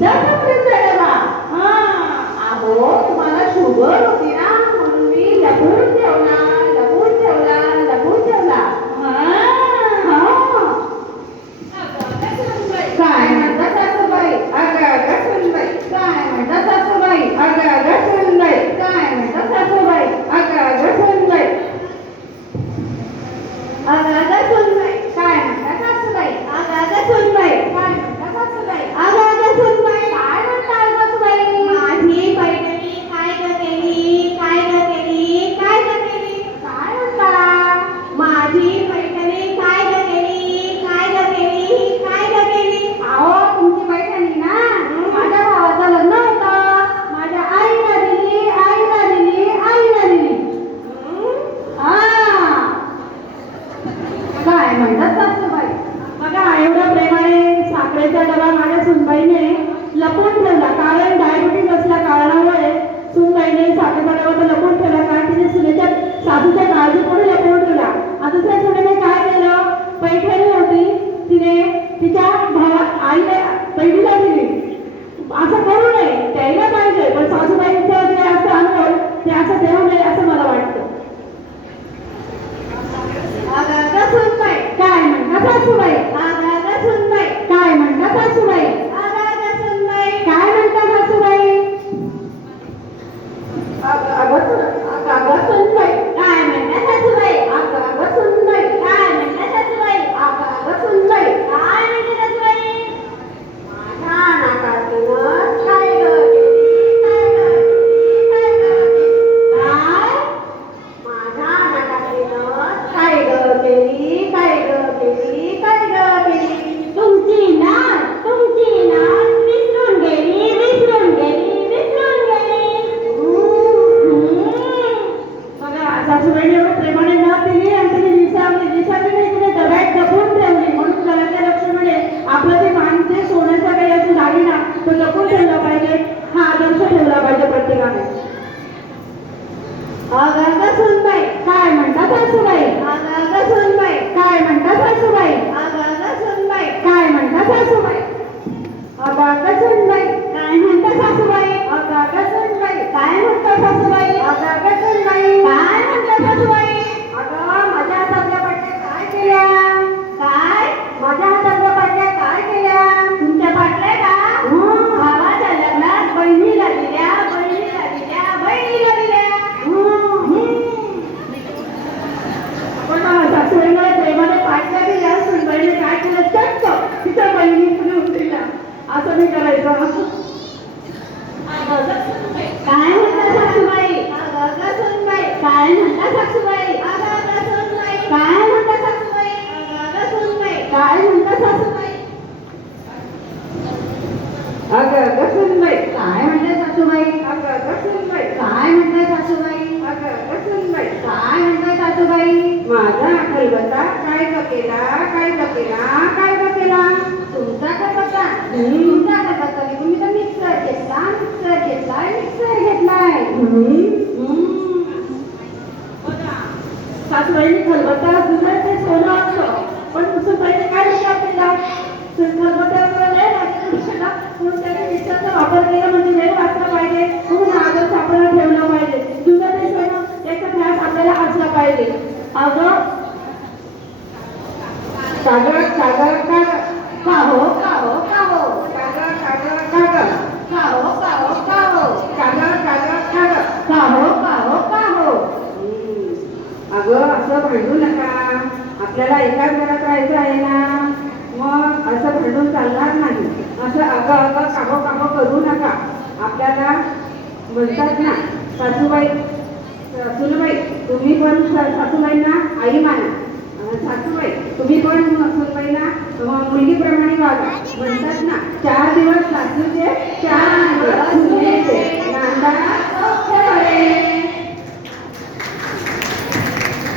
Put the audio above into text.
That काय म्हणतात सासूबाई बघा एवढ्या प्रेमाने साखरेचा डबा माझ्या सुनबाईने लपून ठेवला. कारण डायबिटीस असल्या कारणामुळे सुनबाईने साखरेचा डबा तर लपून ठेवला कारण तिने सुनेच्या सासूच्या पुढे लपवून ठेवला. आता दुसऱ्या सुनेने काय केलं? पैठणी होती तिने तिच्या भावा आईने बहिणीला दिली. असं करू नये द्यायला पाहिजे पण सासूबाईंचं जे असं अनुभव ते असं देऊ नये असं मला वाटतं. माझा खलबत्ता काय ग केला काय ग केला काय ग केला तुमचा खलबत्ता हम्म. तुमचा खलबत्ता निघून मी तर मिक्सर घेतला मिक्सर घेतलाय मिक्सर घेतलाय. सासूबाईने खलबत्ता दुसरं ते सोनं पण सुनबाईने काय वापर केला म्हणजे वेळ वाचला पाहिजे. म्हणून आदर्श आपल्याला ठेवला पाहिजे. दुसरं ते सोनं त्याचा ध्यास आपल्याला असला पाहिजे. अगं सागर सागर का हो का हो का हो? कागद कागद कागद का हो का हो का हो? का हो का हो का हो? अगं असं भांडू नका. आपल्याला एकाच घरात राहायचं आहे ना. मग असं भांडून चालणार नाही. असं अगं अगं कामं हो, कामं हो करू नका. आपल्याला म्हणतात ना सासूबाई सासूबाई तुम्ही पण सासूबाईंना आई माना. सासूबाई तुम्ही पण सुनबाईंना मुलगीप्रमाणे वागा. म्हणतात ना चार दिवस सासूचे चार